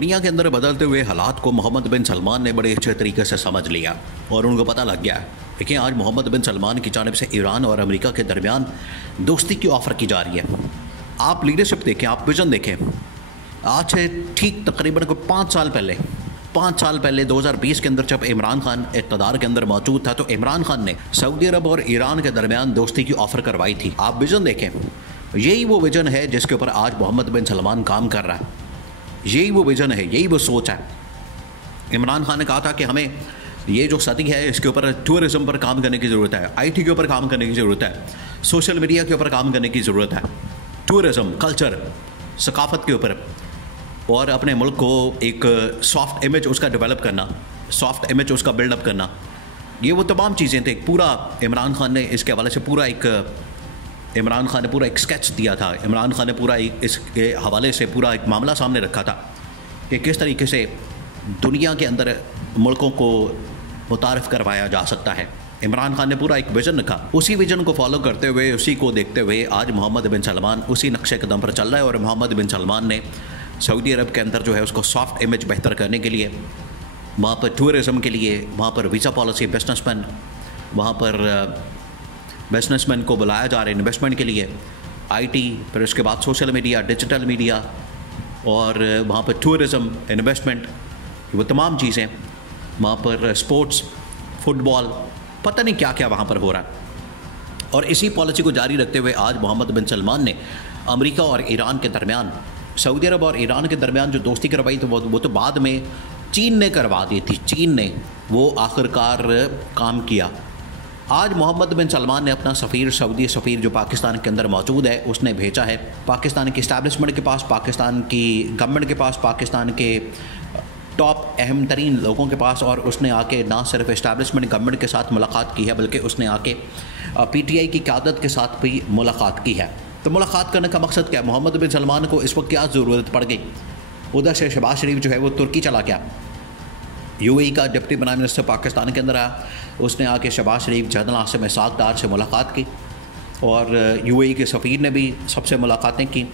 दुनिया के अंदर बदलते हुए हालात को मोहम्मद बिन सलमान ने बड़े अच्छे तरीके से समझ लिया और उनको पता लग गया। देखिए, आज मोहम्मद बिन सलमान की जानिब से ईरान और अमेरिका के दरमियान दोस्ती की ऑफ़र की जा रही है। आप लीडरशिप देखें, आप विजन देखें। आज से ठीक तकरीबन को 5 साल पहले 2020 के अंदर जब इमरान खान इक़्तिदार के अंदर मौजूद था तो इमरान खान ने सऊदी अरब और ईरान के दरमियान दोस्ती की ऑफ़र करवाई थी। आप विजन देखें, यही वो विजन है जिसके ऊपर आज मोहम्मद बिन सलमान काम कर रहा है। यही वो विज़न है, यही वो सोच है। इमरान खान ने कहा था कि हमें ये जो सदी है इसके ऊपर टूरिज़म पर काम करने की ज़रूरत है, IT के ऊपर काम करने की ज़रूरत है, सोशल मीडिया के ऊपर काम करने की ज़रूरत है, टूरिज़म, कल्चर, सकाफ़त के ऊपर, और अपने मुल्क को एक सॉफ्ट इमेज उसका डेवलप करना, सॉफ्ट इमेज उसका बिल्डअप करना। ये वो तमाम चीज़ें थे। पूरा इमरान खान ने इसके हवाले से पूरा एक स्केच दिया था। इमरान खान ने पूरा इसके हवाले से पूरा एक मामला सामने रखा था कि किस तरीके से दुनिया के अंदर मुल्कों को मुतारफ़ करवाया जा सकता है। इमरान खान ने पूरा एक विज़न रखा। उसी विज़न को फॉलो करते हुए, उसी को देखते हुए आज मोहम्मद बिन सलमान उसी नक्शे कदम पर चल रहा है। और मोहम्मद बिन सलमान ने सऊदी अरब के अंदर जो है उसको सॉफ्ट इमेज बेहतर करने के लिए, वहाँ पर टूरिज़म के लिए, वहाँ पर वीज़ा पॉलिसी, वहाँ पर बिजनेसमैन को बुलाया जा रहा है इन्वेस्टमेंट के लिए, IT, फिर उसके बाद सोशल मीडिया, डिजिटल मीडिया, और वहाँ पर टूरिज़म, इन्वेस्टमेंट, वो तमाम चीज़ें, वहाँ पर स्पोर्ट्स, फुटबॉल, पता नहीं क्या क्या वहाँ पर हो रहा है। और इसी पॉलिसी को जारी रखते हुए आज मोहम्मद बिन सलमान ने अमेरिका और ईरान के दरमियान, सऊदी अरब और ईरान के दरमियान जो दोस्ती करवाई तो वो तो बाद में चीन ने करवा दी थी। चीन ने वो आखिरकार काम किया। आज मोहम्मद बिन सलमान ने अपना सफ़ीर, सऊदी सफ़ीर जो पाकिस्तान के अंदर मौजूद है, उसने भेजा है पाकिस्तान की इस्टेब्लिशमेंट के पास, पाकिस्तान की गवर्नमेंट के पास, पाकिस्तान के टॉप अहम तरीन लोगों के पास। और उसने आके ना सिर्फ इस्टेब्लिशमेंट गवर्नमेंट के साथ मुलाकात की है, बल्कि उसने आके PTI की क़यादत के साथ भी मुलाकात की है। तो मुलाकात करने का मकसद क्या है? मोहम्मद बिन सलमान को इस वक्त क्या ज़रूरत पड़ गई? उधर से शहबाज शरीफ जो है वो तुर्की चला गया। UAE का डिप्टी प्राइम मिनिस्टर पाकिस्तान के अंदर आया, उसने आके शहबाज शरीफ, जनरल आसिम इसाक डार से मुलाकात की, और UAE के सफ़ीर ने भी सबसे मुलाकातें की।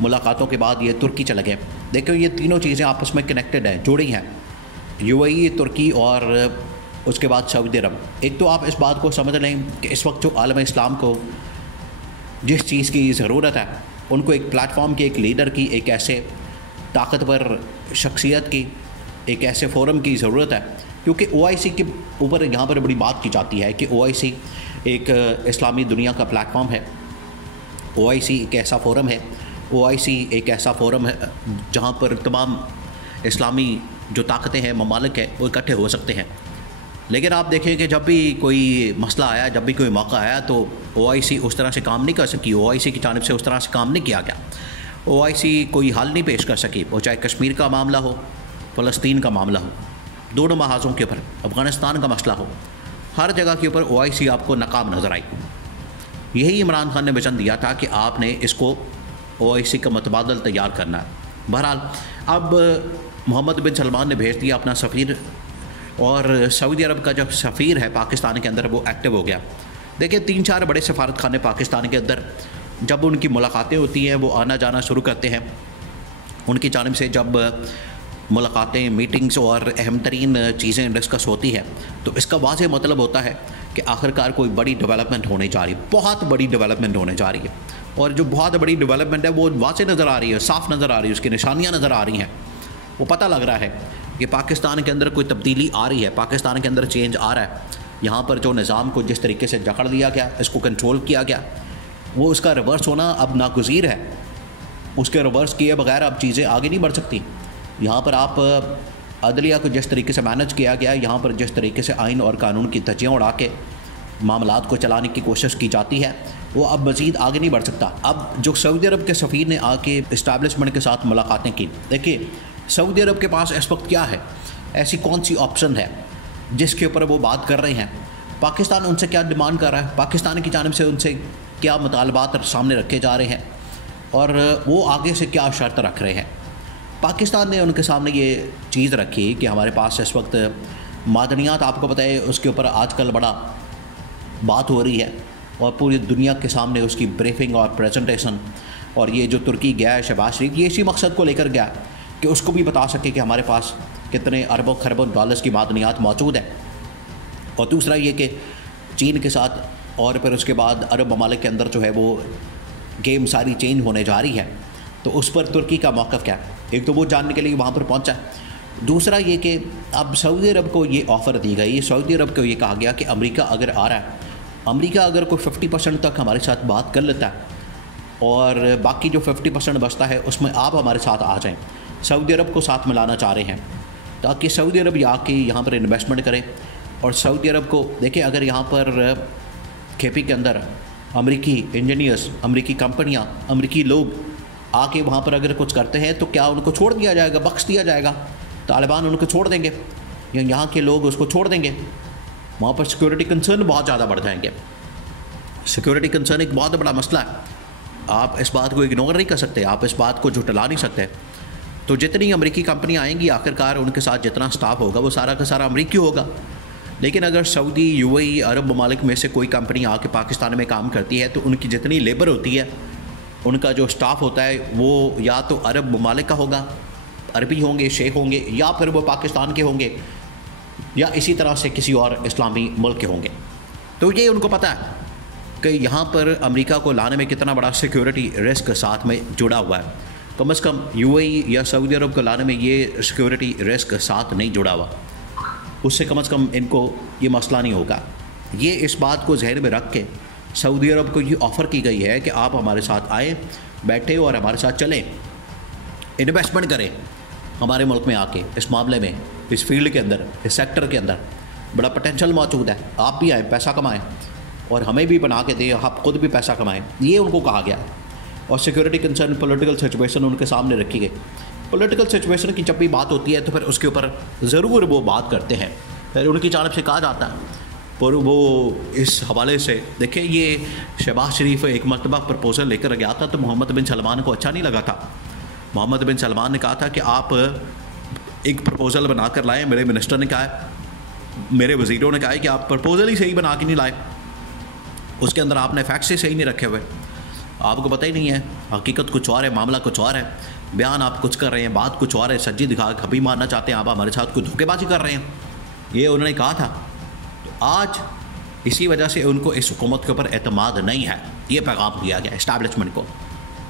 मुलाकातों के बाद ये तुर्की चले गए। देखो, ये तीनों चीज़ें आपस में कनेक्टेड हैं, जुड़ी हैं, UAE, तुर्की और उसके बाद सऊदी अरब। एक तो आप इस बात को समझ लें कि इस वक्त जो आलम इस्लाम को जिस चीज़ की ज़रूरत है, उनको एक प्लेटफॉर्म की, एक लीडर की, एक ऐसे ताकतवर शख्सियत की, एक ऐसे फोरम की ज़रूरत है। क्योंकि OIC के ऊपर यहाँ पर बड़ी बात की जाती है कि OIC एक इस्लामी दुनिया का प्लेटफॉर्म है, OIC एक ऐसा फोरम है, OIC एक ऐसा फोरम है जहाँ पर तमाम इस्लामी जो ताकतें हैं, ममालिक हैं, वो इकट्ठे हो सकते हैं। लेकिन आप देखें कि जब भी कोई मसला आया, जब भी कोई मौका आया, तो OIC उस तरह से काम नहीं कर सकी। OIC की जानिब से उस तरह से काम नहीं किया गया। OIC कोई हल नहीं पेश कर सकी, वो चाहे कश्मीर का मामला हो, फ़लस्तीन का मामला हो, दोनों महाज़ों के ऊपर, अफ़गानिस्तान का मसला हो, हर जगह के ऊपर OIC आपको नाकाम नज़र आई। यही इमरान खान ने विज़न दिया था कि आपने इसको OIC का मुतबादल तैयार करना है। बहरहाल अब मोहम्मद बिन सलमान ने भेज दिया अपना सफ़ीर, और सऊदी अरब का जो सफ़ीर है पाकिस्तान के अंदर वो एक्टिव हो गया। देखिए, 3-4 बड़े सफारत खाने पाकिस्तान के अंदर, जब उनकी मुलाकातें होती हैं, वो आना जाना शुरू करते हैं। उनकी जानिब से जब मुलाकातें, मीटिंग्स और अहम तरीन चीज़ें डिस्कस होती है, तो इसका वाज़ेह मतलब होता है कि आखिरकार कोई बड़ी डेवलपमेंट होने जा रही है, बहुत बड़ी डेवलपमेंट होने जा रही है। और जो बहुत बड़ी डेवलपमेंट है वो वाज़ेह नज़र आ रही है, साफ़ नज़र आ रही है, उसकी निशानियाँ नज़र आ रही हैं। वो पता लग रहा है कि पाकिस्तान के अंदर कोई तब्दीली आ रही है, पाकिस्तान के अंदर चेंज आ रहा है। यहाँ पर जो निज़ाम को जिस तरीके से जकड़ दिया गया, इसको कंट्रोल किया गया, वो उसका रिवर्स होना अब नागुज़ीर है। उसके रिवर्स किए बगैर अब चीज़ें आगे नहीं बढ़ सकती। यहाँ पर आप अदलिया को जिस तरीके से मैनेज किया गया, यहाँ पर जिस तरीके से आइन और कानून की धज्जियाँ उड़ा के मामलात को चलाने की कोशिश की जाती है, वो अब मज़ीद आगे नहीं बढ़ सकता। अब जो सऊदी अरब के सफ़ीर ने आके इस्टेब्लिशमेंट के साथ मुलाकातें की, देखिए सऊदी अरब के पास इस वक्त क्या है, ऐसी कौन सी ऑप्शन है जिसके ऊपर वो बात कर रहे हैं? पाकिस्तान उनसे क्या डिमांड कर रहा है? पाकिस्तान की जानिब से उनसे क्या मुतालबात सामने रखे जा रहे हैं और वो आगे से क्या शर्त रख रहे हैं? पाकिस्तान ने उनके सामने ये चीज़ रखी कि हमारे पास इस वक्त मादनियात, आपको पता है उसके ऊपर आजकल बड़ा बात हो रही है और पूरी दुनिया के सामने उसकी ब्रीफिंग और प्रेजेंटेशन, और ये जो तुर्की गया है शहबाज शरीफ, ये इसी मकसद को लेकर गया कि उसको भी बता सके कि हमारे पास कितने अरबों खरबों डॉलर्स की मादनियात मौजूद है। और दूसरा ये कि चीन के साथ और फिर उसके बाद अरब ममालिक के अंदर जो है वो गेम सारी चेंज होने जा रही है, तो उस पर तुर्की का मौक़िफ़ क्या है, एक तो वो जानने के लिए वहाँ पर पहुँचा है। दूसरा ये कि अब सऊदी अरब को ये ऑफ़र दी गई, सऊदी अरब को ये कहा गया कि अमेरिका अगर आ रहा है, अमेरिका अगर कोई 50% तक हमारे साथ बात कर लेता है और बाकी जो 50% बचता है उसमें आप हमारे साथ आ जाएं, सऊदी अरब को साथ मिलाना चाह रहे हैं, ताकि सऊदी अरब आके यहाँ पर इन्वेस्टमेंट करे। और सऊदी अरब को देखिए, अगर यहाँ पर खेती के अंदर अमेरिकी इंजीनियर्स, अमेरिकी कंपनियाँ, अमेरिकी लोग आके वहाँ पर अगर कुछ करते हैं तो क्या उनको छोड़ दिया जाएगा, बख्श दिया जाएगा? तालिबान उनको छोड़ देंगे या यहाँ के लोग उसको छोड़ देंगे? वहाँ पर सिक्योरिटी कंसर्न बहुत ज़्यादा बढ़ जाएंगे। सिक्योरिटी कंसर्न एक बहुत बड़ा मसला है, आप इस बात को इग्नोर नहीं कर सकते, आप इस बात को झुटला नहीं सकते। तो जितनी अमेरिकी कंपनियाँ आएंगी, आखिरकार उनके साथ जितना स्टाफ होगा वो सारा का सारा अमेरिकी होगा। लेकिन अगर सऊदी, यूएई, अरब ममालिक में से कोई कंपनी आके पाकिस्तान में काम करती है तो उनकी जितनी लेबर होती है, उनका जो स्टाफ होता है वो या तो अरब ममालिक का होगा, अरबी होंगे, शेख होंगे, या फिर वो पाकिस्तान के होंगे, या इसी तरह से किसी और इस्लामी मुल्क के होंगे। तो ये उनको पता है कि यहाँ पर अमेरिका को लाने में कितना बड़ा सिक्योरिटी रिस्क साथ में जुड़ा हुआ है। कम से कम यूएई या सऊदी अरब को लाने में ये सिक्योरिटी रिस्क साथ नहीं जुड़ा हुआ, उससे कम से कम इनको ये मसला नहीं होगा। ये इस बात को जहन में रख के सऊदी अरब को ये ऑफ़र की गई है कि आप हमारे साथ आए, बैठे और हमारे साथ चलें, इन्वेस्टमेंट करें हमारे मुल्क में आके। इस मामले में, इस फील्ड के अंदर, इस सेक्टर के अंदर बड़ा पोटेंशियल मौजूद है, आप भी आएँ, पैसा कमाएँ और हमें भी बना के दें, आप खुद भी पैसा कमाएँ, ये उनको कहा गया। और सिक्योरिटी कंसर्न, पॉलिटिकल सिचुएशन उनके सामने रखी गई। पॉलिटिकल सिचुएशन की जब भी बात होती है तो फिर उसके ऊपर ज़रूर वो बात करते हैं, फिर उनकी जानिब से कहा जाता है। और वो इस हवाले से देखिए, ये शहबाज शरीफ एक मरतबा प्रपोज़ल लेकर गया था तो मोहम्मद बिन सलमान को अच्छा नहीं लगा था। मोहम्मद बिन सलमान ने कहा था कि आप एक प्रपोज़ल बना कर लाएँ। मेरे मिनिस्टर ने कहा है, मेरे वज़ीरों ने कहा है कि आप प्रपोज़ल ही सही बना के नहीं लाए, उसके अंदर आपने फैक्ट्स ही सही नहीं रखे हुए, आपको पता ही नहीं है, हकीकत कुछ और है, मामला कुछ और है, बयान आप कुछ कर रहे हैं, बात कुछ और है, सज्जी दिखा खपी मारना चाहते हैं, आप हमारे साथ कुछ धोखेबाजी कर रहे हैं, ये उन्होंने कहा था। तो आज इसी वजह से उनको इस हुकूमत के ऊपर एतमाद नहीं है, ये पैगाम दिया गया इस्टेब्लिशमेंट को।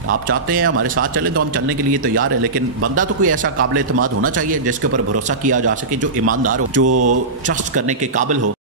आप चाहते हैं हमारे साथ चलें तो हम चलने के लिए तैयार हैं, लेकिन बंदा तो कोई ऐसा काबिल एतमाद होना चाहिए जिसके ऊपर भरोसा किया जा सके, जो ईमानदार हो, जो ट्रस्ट करने के काबिल हो।